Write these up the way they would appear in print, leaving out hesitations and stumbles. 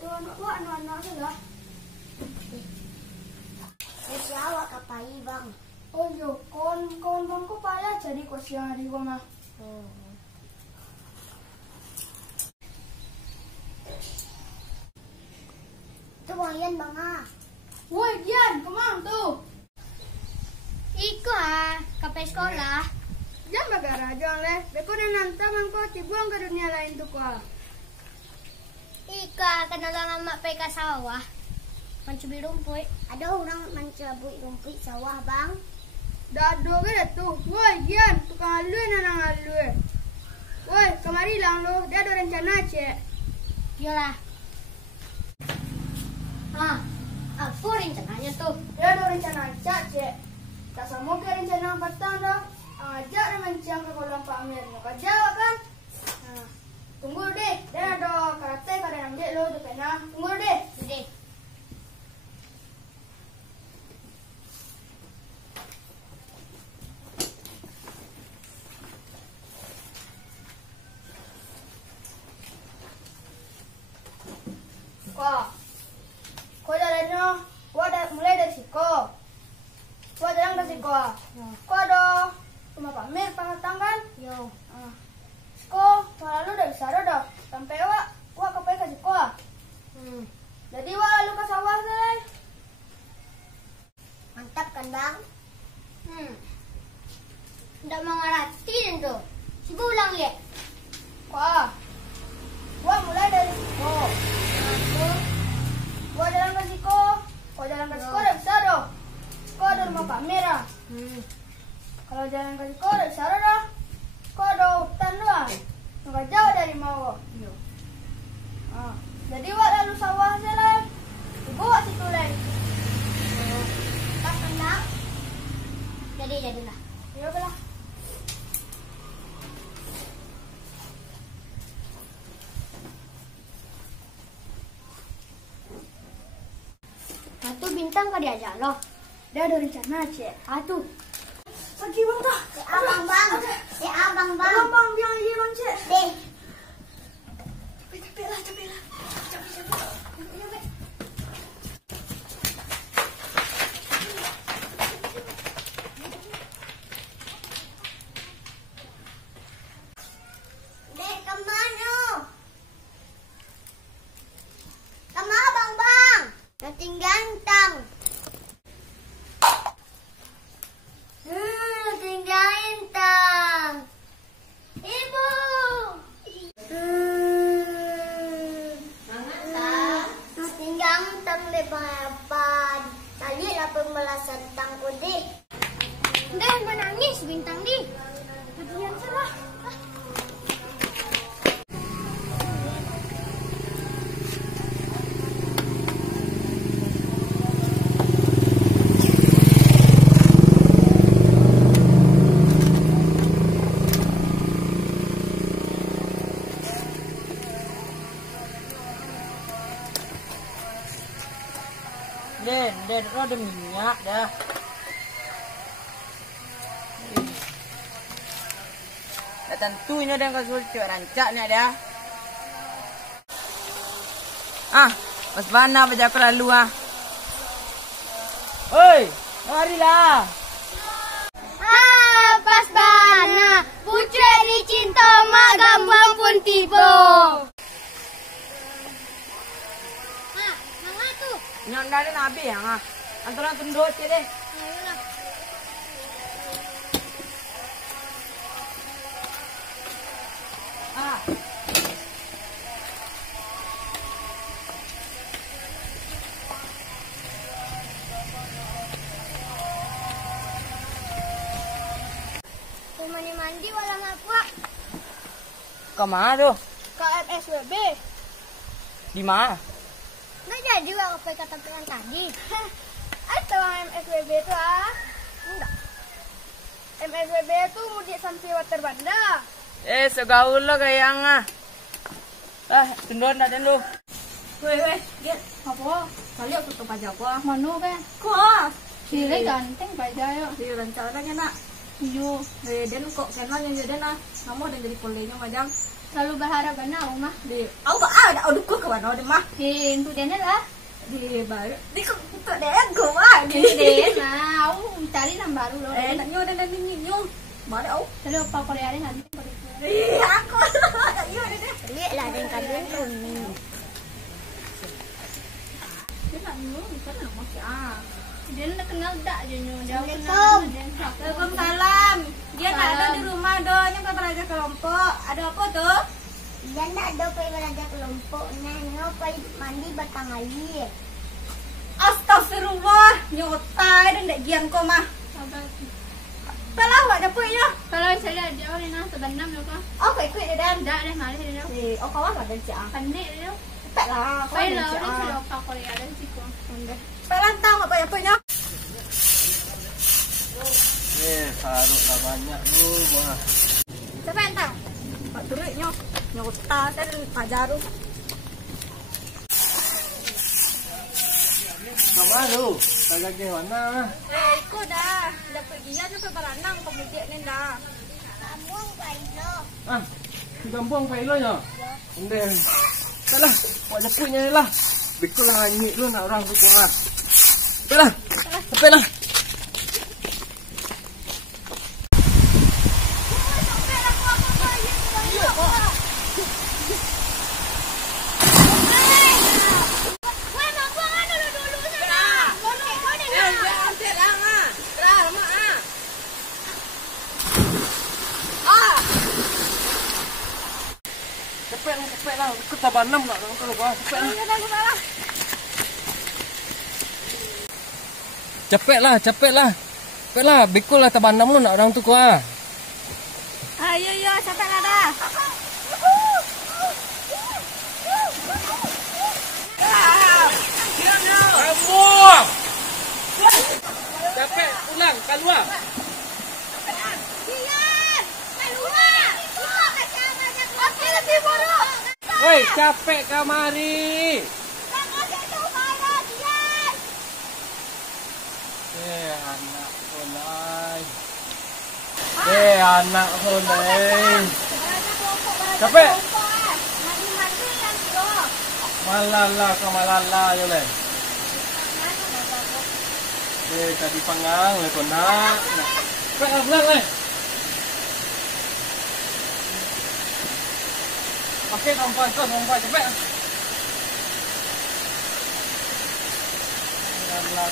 tu anak-anak saja. Siapa kapai bang? Oh yo, kon bangku payah jadi kau siang hari kau mah. Itu bang Ian bang ah. Woi Gian, kemana tu? Iko kapai sekolah. Jangan bagara jangan leh. Beko dan nanti mangko dibuang ke dunia lain tu kau. Iko kenalan mak pergi ke sawah. Mencuri rumput. Ada orang mencabut rumput sawah bang. Dah ada ke tu? Woi Gian, tukang alu nang alu. Woi, kemari lang lo. Dia ada rencana cek. Yolah. Apa rencananya tuh? Dia ada rencana cek. Tak sama ke rencana petang dah. Ajak dia mencang ke kolam Pak Amir. Nak jawab kan? Tunggu deh. Dia ada karate kadang ambil lo tu kena. Tunggu deh. Deh. Kau jalannya, mulai dari siku. Kau jalan dari siku. Kau ada rumah Pak Amir, Pak kan? Yo. Siku, lalu dari sana dah. Sampai wak kapai ke siku. Jadi wak lalu ke sawah deh. Mantap kan bang? Tidak mengerti tentu. Coba ulang lihat. Wak mulai dari siku. Kau jalan ke siku. Kau jalan ke siku dah bisa dah. Kau ada rumah Pak Amir ah. Kalau jalan ke siku dah bisa dah. Kau ada hutan dah. Nggak jauh dari mau. Jadi wak lalu sawah saja lah. Ibu wak situ lah. Tak kenal. Jadilah. Ya belah. Satu bintang kau diajak loh. Dia ada rencana cek. Satu. Pergi bang dah. Abang bang. Abang bang. Abang bang biang iya bang cek. Deh. Capek lah. Deh kemana? Kemana bang bang? Nanti ganteng. Nanti ganteng. Ibu. Nanti ganteng deh bang. Tadi lah pembalasan tangku deh. Udah menangis bintang di. Yang salah. Den, itu ada minyak dah. Dah tentunya dan kau suruh cek rancak ni dah. Mas Bana baca aku lalu Oi, marilah. Pas Bana, putra dicinta mak gambang pun tiba. Mana tu? Nyak dah ada nabi yang Anturan tunduk je deh. Mandi wala makwa. Ke mana tu? Ke MSWB. Di mana? Nggak jadi wak apa kata yang tadi. Atau MSWB tu enggak. MSWB tu mudik sampai Water Banda. Segaul lo kayang tunduk dah tunduk. Weh, dia apa? Kali aku tu pajak apa? Manu kan? Kok? Sile ganteng pajak yo. Sile rancang nak. Iyo, den kok kenal yang jadi kamu dan jadi kolenya macam. Selalu berharap benar mah. Di, aku tak ada aduh ke mana deh mah. Hin tu dia lah. Di baru. Di kok tak ada aku mah. Di. Dia nah, aku cari yang baru loh. Nak nyu dan nyu. Mana aku? Selalu apa Korea ni nanti. Aku tak nyu deh. Lihat lah dengan kalian pun. Dia nak nyu, bukan nak masak. Dia nak kenal tak dia nyu. Dia Assalamualaikum. Waalaikumsalam. Dia tak ada di rumah doh, yang belajar kelompok. Ada apa tuh? Dia nak ada pergi belajar kelompok. Nengok pergi mandi batang air. Astagfirullah, nyotai dan dak gian kau mah. Salah awak apa ya? Kalau saya dia orang nak sebenam loh kah? Oh, ikut dia dan. Dah dah malah dia. Oh, kawan ada cak. Pandai dia. Tak lah. Saya lah dia sudah apa Korea dan sih kau. Tak lantang apa nya? Haruslah banyak tu. Wah. Siapa yang tahu? Pak turutnya. Nyota saya pajaru. Sama tu. Kagak ke mana? Ikut dah. Dah pergi ya sampai beranang kemudian ni dah. Kamu baiklah. Ah, sudah buang failo nya. Endeh. Taklah, buat ceputnya lah. Bikul lah nyik lu nak orang tu kuat. Taklah. Sampailah. Cepet lah, ikut tambah 6 nak kalau gua. Cepet lah. Bikul lah tambah 6 lu nak orang tu gua. Ayo yo, sampai lah dah. Kamu. Capek pulang keluar. Woi, capek kamari. Anak konai. Anak konai. Capek. Malala yo le. Tadi panggang le konak. Cepet pulang le. Pakai sampai cepet. Lala.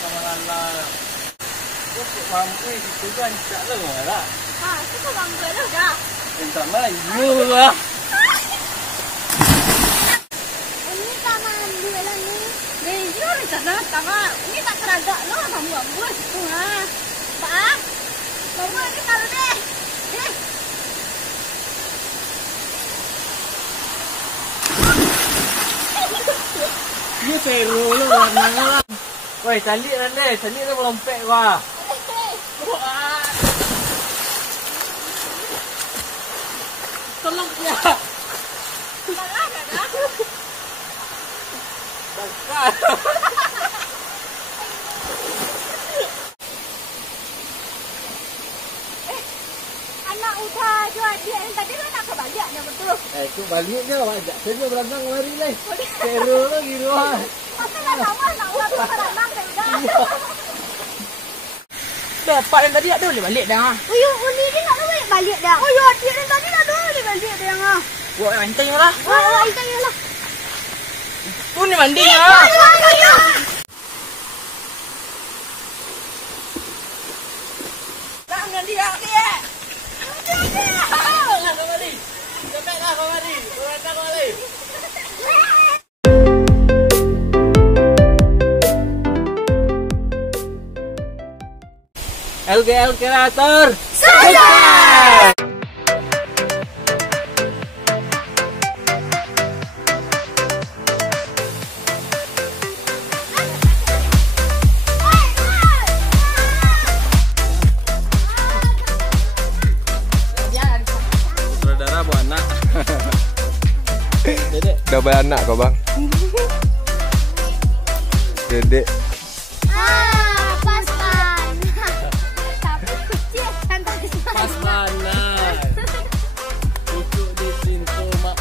Kok mampu itu kan tak lah. Itu kau bangga dah dah. Entah mana you lah. Ini sama ambil lah ni. Yo ni tak nak tama. Ini tak keragak lo kamu buat situ ha. Pak. Kamu ni kalau deh. You seru lu warna lah. Woi, calik tu melompet gua. Tolong ya. Bakar. Anak udah jual dia tadi lo nak kebaliknya betul. Itu baliknya wajak saja berenang lari leh. Seru lu gitu ah. Pasal sama nak udah berenang dah. Bapak yang tadi tak boleh balik dah. Oh, Uli dia nak balik dah. Oh yo dia yang tadi nak boleh balik dia ngah. Buat mantai lah. Oh, itu je lah. Tu ni mandi lah. Nak mandi dah dia. Cepatlah kamari. Datang balik. LGL Kreator. Sukses. Saudara bu anak. Dedek. Udah beranak kau bang. Dedek. Pas-pasan. Tapi kecil kan tadi. Pas panas. Duduk di pintu mak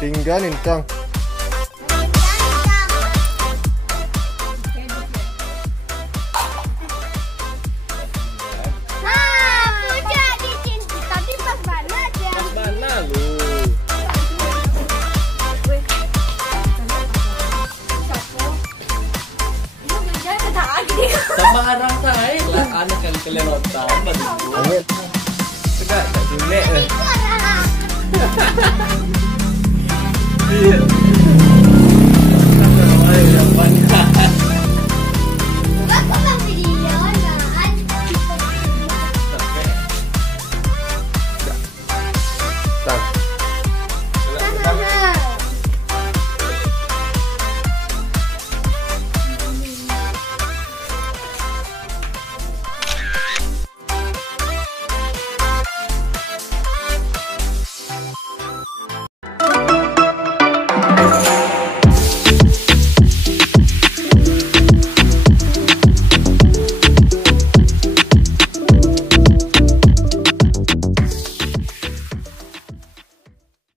Tinggal Incang. Pucat licin. Tapi pas banget ya. Pas mana lu? Sembarang saya lah anak kali-kali nonton. Ambil. Tegak tak julek. Itu adalah